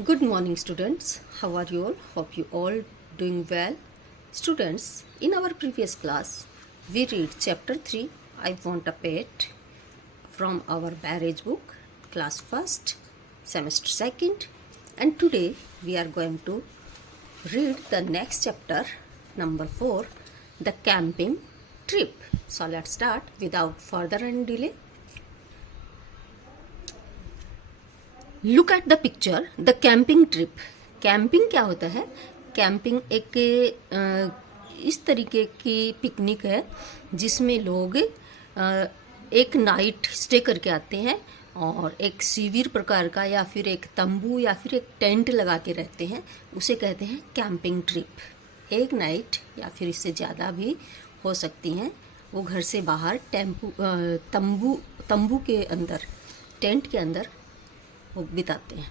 Good morning, students. How are you all? Hope you all doing well. Students, in our previous class, we read chapter 3, I Want a Pet, from our marriage book, class 1st, semester 2nd, and today we are going to read the next chapter, number 4, the camping trip. So let's start without further any delay. Look at the picture the camping trip. Camping क्या होता है? Camping एक इस तरीके की picnic है जिसमें लोग एक नाइट स्टे करके आते हैं और एक शिविर प्रकार का या फिर एक तंबू या फिर एक टेंट लगा के रहते हैं. उसे कहते हैं कैंपिंग ट्रिप. एक नाइट या फिर इससे ज़्यादा भी हो सकती हैं. वो घर से बाहर तंबू के अंदर, टेंट के अंदर वो बिताते हैं.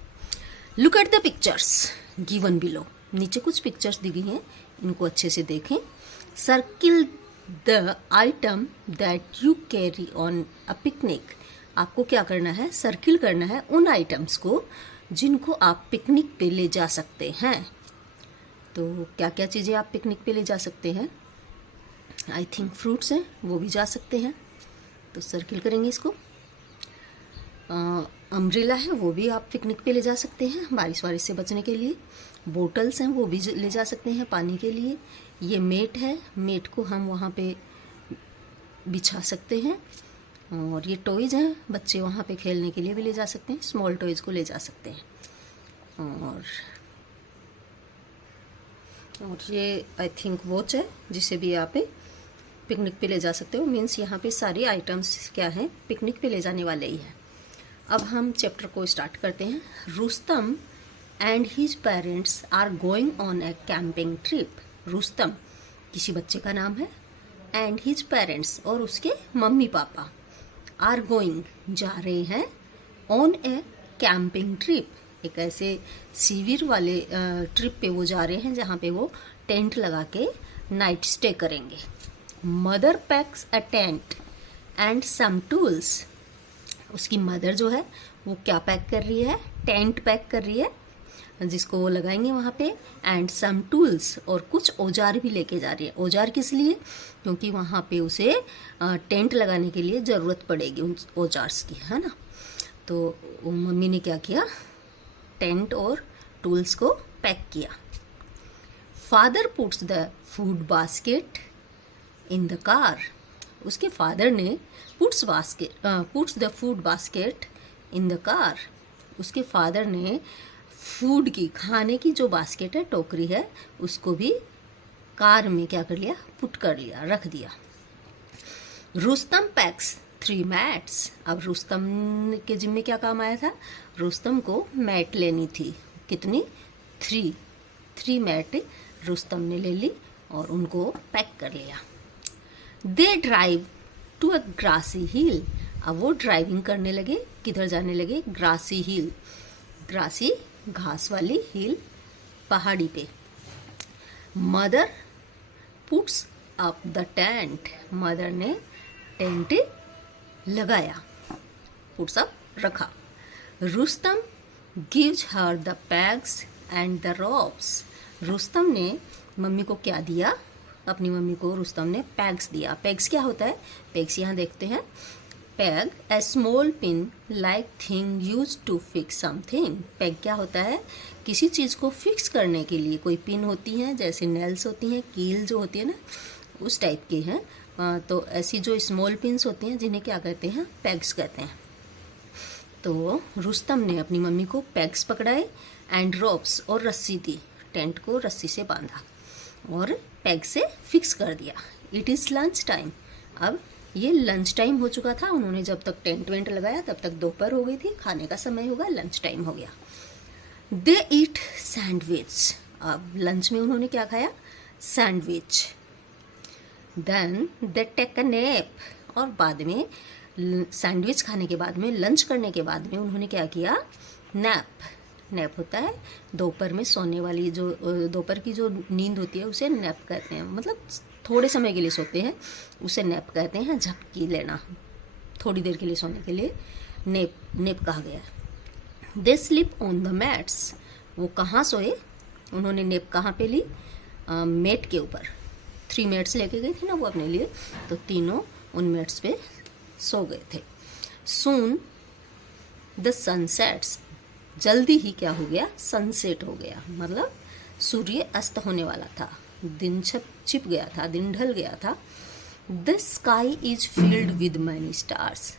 Look at the pictures given below. नीचे कुछ पिक्चर्स दी गई हैं, इनको अच्छे से देखें. Circle the item that you carry on a picnic. आपको क्या करना है? सर्किल करना है उन आइटम्स को जिनको आप पिकनिक पे ले जा सकते हैं. तो क्या क्या चीज़ें आप पिकनिक पे ले जा सकते हैं? आई थिंक फ्रूट्स हैं, वो भी जा सकते हैं. तो सर्किल करेंगे इसको. अम्ब्रेला है, वो भी आप पिकनिक पे ले जा सकते हैं बारिश वारिश से बचने के लिए. बोटल्स हैं, वो भी ले जा सकते हैं पानी के लिए. ये मेट है, मेट को हम वहाँ पे बिछा सकते हैं. और ये टॉयज़ हैं, बच्चे वहाँ पे खेलने के लिए भी ले जा सकते हैं. स्मॉल टॉयज़ को ले जा सकते हैं. और ये आई थिंक वॉच है जिसे भी आप पिकनिक पे ले जा सकते हो. मीन्स यहाँ पे सारे आइटम्स क्या हैं, पिकनिक पे ले जाने वाले ही हैं. अब हम चैप्टर को स्टार्ट करते हैं. Rustam and his parents are going on a camping trip. Rustam किसी बच्चे का नाम है. एंड हिज पेरेंट्स और उसके मम्मी पापा आर गोइंग जा रहे हैं ऑन ए कैंपिंग ट्रिप. एक ऐसे शिविर वाले ट्रिप पे वो जा रहे हैं जहाँ पे वो टेंट लगा के नाइट स्टे करेंगे. Mother packs a tent and some tools. उसकी मदर जो है वो क्या पैक कर रही है? टेंट पैक कर रही है जिसको वो लगाएंगे वहाँ पे. एंड सम टूल्स, और कुछ औजार भी लेके जा रही है. औजार किस लिए? क्योंकि वहाँ पे उसे टेंट लगाने के लिए ज़रूरत पड़ेगी उन औजार्स की, है ना. तो मम्मी ने क्या किया? टेंट और टूल्स को पैक किया. Father puts the food basket in the car. उसके फादर ने puts the food basket in the car. उसके फादर ने फूड की, खाने की जो बास्केट है, टोकरी है, उसको भी कार में क्या कर लिया? पुट कर लिया, रख दिया. Rustam PACS 3 mats. अब रुस्तम के जिम्मे क्या काम आया था? रुस्तम को मैट लेनी थी. कितनी? 3 मैट रुस्तम ने ले ली और उनको पैक कर लिया. They drive to a grassy hill. अब वो ड्राइविंग करने लगे. किधर जाने लगे? ग्रासी हिल. ग्रासी घास वाली हिल, पहाड़ी पे. Mother puts up the tent. Mother ने टेंट लगाया, पुट्स अप रखा. Rustam gives her the पैग्स and the ropes. Rustam ने मम्मी को क्या दिया? अपनी मम्मी को रुस्तम ने पैग्स दिया. पैग्स क्या होता है? पैग्स यहाँ देखते हैं. Peg a small pin like thing use to fix something. Peg क्या होता है? किसी चीज़ को फिक्स करने के लिए कोई पिन होती हैं, जैसे नेल्स होती हैं, कील जो होती है ना, उस टाइप की हैं. तो ऐसी जो स्मॉल पिन्स होती हैं जिन्हें क्या कहते हैं? पैग्स कहते हैं. तो रुस्तम ने अपनी मम्मी को पैग्स पकड़ाए एंड रोप्स, और रस्सी दी. टेंट को रस्सी से बांधा और पैग से फिक्स कर दिया. It is lunch time. अब ये लंच टाइम हो चुका था. उन्होंने जब तक टेंट वेंट लगाया तब तक दोपहर हो गई थी. खाने का समय होगा, लंच टाइम हो गया. दे ईट सैंडविच. अब लंच में उन्होंने क्या खाया? Sandwich. Then they take a nap. और बाद में सैंडविच खाने के बाद में, लंच करने के बाद में उन्होंने क्या किया? नैप. नैप होता है दोपहर में सोने वाली, जो दोपहर की जो नींद होती है उसे नैप कहते हैं. मतलब थोड़े समय के लिए सोते हैं, उसे नैप कहते हैं. झपकी लेना, थोड़ी देर के लिए सोने के लिए नेप कहा गया है. They sleep on the mats. वो कहाँ सोए, उन्होंने नेप कहाँ पे ली, मेट के ऊपर। 3 मेट्स लेके गई थी ना वो अपने लिए, तो तीनों उन मेट्स पे सो गए थे। सून द सनसेट्स, जल्दी ही क्या हो गया, सनसेट हो गया, मतलब सूर्य अस्त होने वाला था, दिन छिप गया था, दिन ढल गया था। The sky is filled with many stars,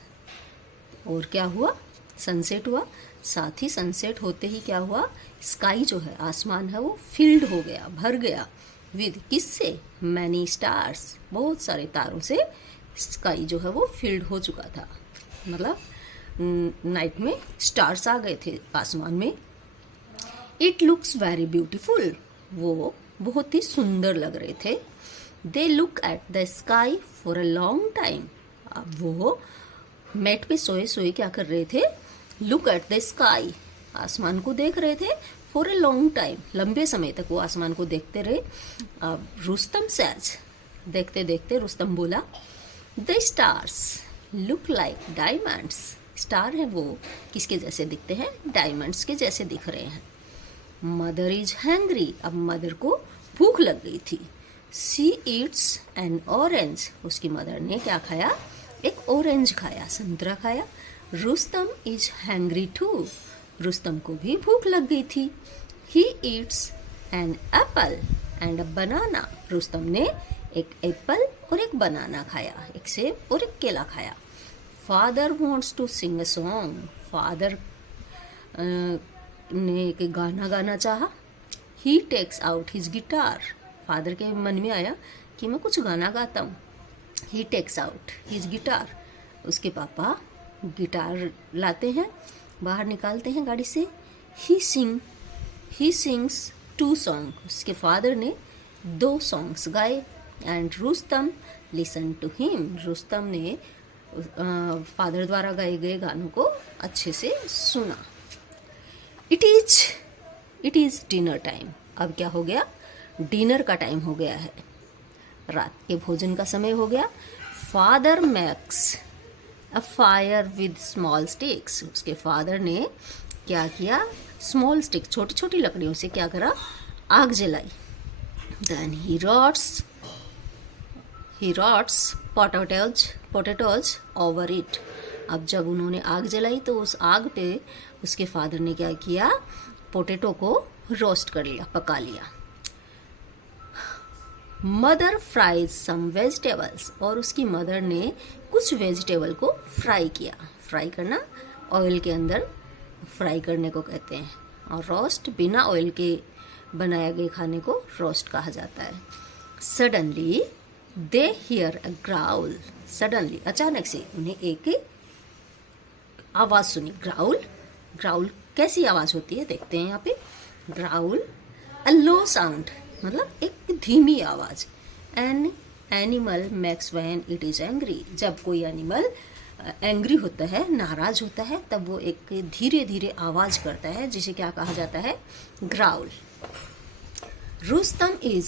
और क्या हुआ, सनसेट हुआ, साथ ही सनसेट होते ही क्या हुआ, स्काई जो है, आसमान है, वो फिल्ड हो गया, भर गया, विद किससे, मैनी स्टार्स, बहुत सारे तारों से स्काई जो है वो फिल्ड हो चुका था, मतलब नाइट में स्टार्स आ गए थे आसमान में। इट लुक्स वेरी ब्यूटीफुल, वो बहुत ही सुंदर लग रहे थे। They look at the sky for a long time, अब वो मैट पे सोए सोए क्या कर रहे थे, लुक एट द स्काई, आसमान को देख रहे थे, फॉर ए लॉन्ग टाइम, लंबे समय तक वो आसमान को देखते रहे। अब रुस्तम सेज, देखते देखते रुस्तम बोला, the stars look like diamonds, star है वो किसके जैसे दिखते हैं, डायमंड्स के जैसे दिख रहे हैं। मदर इज हैंग्री, अब मदर को भूख लग गई थी। सी ईट्स एन ऑरेंज, उसकी मदर ने क्या खाया, एक ऑरेंज खाया, संतरा खाया। Rustam is hungry too, Rustam को भी भूख लग गई थी। He eats an apple and a banana, Rustam ने एक एप्पल और एक बनाना खाया, एक सेब और एक केला खाया। Father wants to sing a song, father ने एक गाना गाना चाहा। He takes out his guitar, father के मन में आया कि मैं कुछ गाना गाता हूँ। ही टेक्स आउट हिज गिटार, उसके पापा गिटार लाते हैं, बाहर निकालते हैं गाड़ी से। ही सिंग्स 2 सॉन्ग, उसके फादर ने 2 सॉन्ग्स गाए। And Rustam listen to him, Rustam ने फादर द्वारा गाए गए गानों को अच्छे से सुना। इट इज डिनर टाइम, अब क्या हो गया, डिनर का टाइम हो गया है, रात के भोजन का समय हो गया। Father makes a fire with small sticks, उसके फादर ने क्या किया, स्मॉल स्टिक, छोटी छोटी लकड़ियों से क्या करा, आग जलाई। Then he roasts potatoes over it, अब जब उन्होंने आग जलाई तो उस आग पे उसके फादर ने क्या किया, पोटैटो को रोस्ट कर लिया, पका लिया। मदर फ्राइज सम वेजिटेबल्स, और उसकी मदर ने कुछ वेजिटेबल को फ्राई किया, फ्राई करना, ऑयल के अंदर फ्राई करने को कहते हैं, और रोस्ट बिना ऑयल के बनाए गए खाने को रोस्ट कहा जाता है। Suddenly they hear a growl, suddenly अचानक से उन्हें एक आवाज़ सुनी, ग्राउल कैसी आवाज़ होती है देखते हैं यहाँ पे। ग्राउल अ लो साउंड, मतलब एक धीमी आवाज़। An animal max when it is angry, जब कोई एनिमल एंग्री होता है, नाराज होता है, तब वो एक धीरे धीरे आवाज़ करता है, जिसे क्या कहा जाता है, growl. Rustam is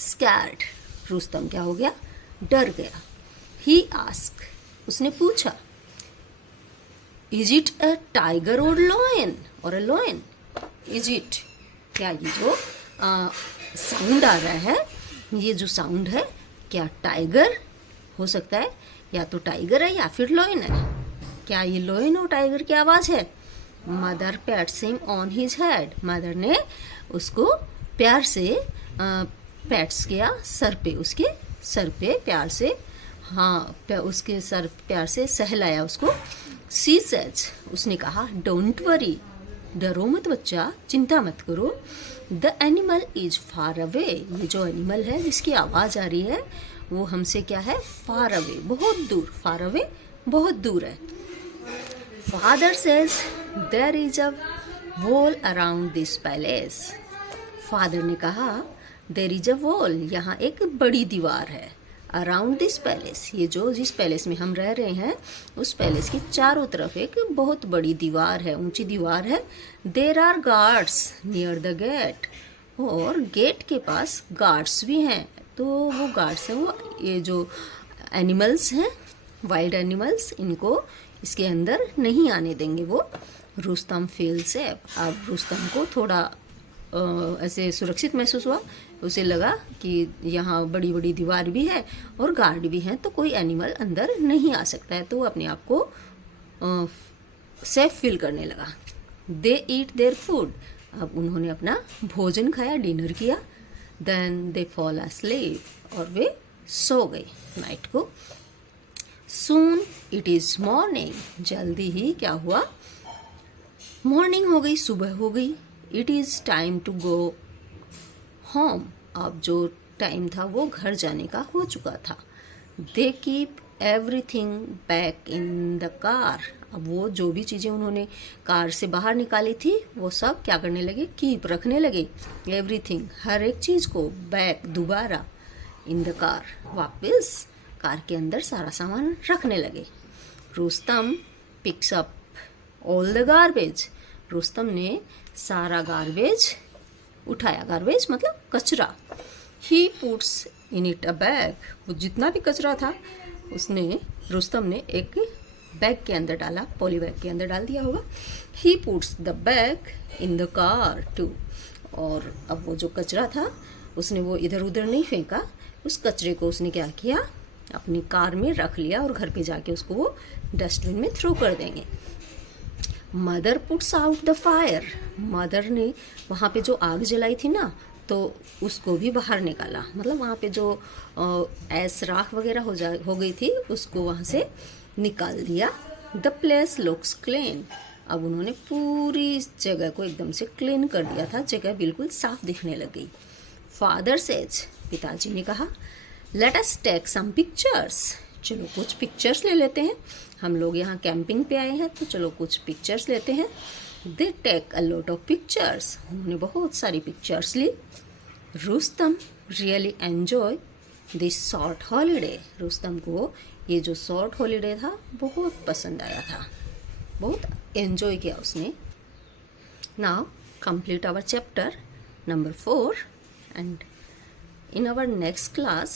scared, Rustam क्या हो गया, डर गया। ही आस्क, उसने पूछा, इज इट अ टाइगर और लॉयन, इज इट, क्या ये जो साउंड आ रहा है, ये जो साउंड है क्या टाइगर हो सकता है, या तो टाइगर है या फिर लॉयन है, क्या ये लॉयन और टाइगर की आवाज़ है। Mother pets him on his head, mother ने उसको प्यार से पैट्स किया सर पे, उसके सर पे प्यार से, उसके सर प्यार से सहलाया उसको। सी सेज, उसने कहा, डोंट वरी, डरो मत बच्चा, चिंता मत करो। The animal is far away, ये जो एनिमल है जिसकी आवाज़ आ रही है वो हमसे क्या है, फार अवे, बहुत दूर, फार अवे बहुत दूर है। Father says there is a wall around this palace, father ने कहा देयर इज अ वॉल, यहाँ एक बड़ी दीवार है, अराउंड दिस पैलेस, ये जो जिस पैलेस में हम रह रहे हैं उस पैलेस की चारों तरफ एक बहुत बड़ी दीवार है, ऊंची दीवार है। There are guards near the gate, और गेट के पास गार्ड्स भी हैं, तो वो गार्ड्स हैं, वो ये जो एनिमल्स हैं, वाइल्ड एनिमल्स, इनको इसके अंदर नहीं आने देंगे वो। Rustam feel safe. अब रुस्तम को थोड़ा ऐसे सुरक्षित महसूस हुआ। उसे लगा कि यहाँ बड़ी बड़ी दीवार भी है और गार्ड भी हैं, तो कोई एनिमल अंदर नहीं आ सकता है, तो वो अपने आप को सेफ फील करने लगा। दे ईट देयर फूड। अब उन्होंने अपना भोजन खाया, डिनर किया। देन दे फॉल asleep, और वे सो गए नाइट को। Soon it is morning. जल्दी ही क्या हुआ, मॉर्निंग हो गई, सुबह हो गई। It is time to go home. अब जो टाइम था वो घर जाने का हो चुका था। They keep everything back in the car. अब वो जो भी चीज़ें उन्होंने कार से बाहर निकाली थी वो सब क्या करने लगे, कीप रखने लगे। एवरीथिंग, हर एक चीज़ को, बैक दोबारा, इन द कार, वापस कार के अंदर सारा सामान रखने लगे। Rustam picks up all the garbage. Rustam ने सारा गार्बेज उठाया। गार्बेज मतलब कचरा। He puts in it a bag. वो जितना भी कचरा था उसने, रुस्तम ने एक बैग के अंदर डाला, पॉली बैग के अंदर डाल दिया होगा। He puts the bag in the car too. और अब वो जो कचरा था उसने वो इधर उधर नहीं फेंका, उस कचरे को उसने क्या किया, अपनी कार में रख लिया और घर पे जाके उसको वो डस्टबिन में थ्रो कर देंगे। Mother puts out the fire. Mother ने वहाँ पे जो आग जलाई थी ना, तो उसको भी बाहर निकाला। मतलब वहाँ पे जो ऐस राख वगैरह हो गई थी उसको वहाँ से निकाल दिया। The place looks clean. अब उन्होंने पूरी जगह को एकदम से क्लीन कर दिया था, जगह बिल्कुल साफ दिखने लग गई। फादर सेज, पिताजी ने कहा, let us take some pictures. चलो कुछ पिक्चर्स ले लेते हैं, हम लोग यहाँ कैंपिंग पे आए हैं, तो चलो कुछ पिक्चर्स लेते हैं। They take a lot of pictures. उन्होंने बहुत सारी पिक्चर्स ली। Rustam really enjoy this short holiday. Rustam को ये जो शॉर्ट हॉलीडे था बहुत पसंद आया था, बहुत एन्जॉय किया उसने। Now complete our chapter number 4 and in our next class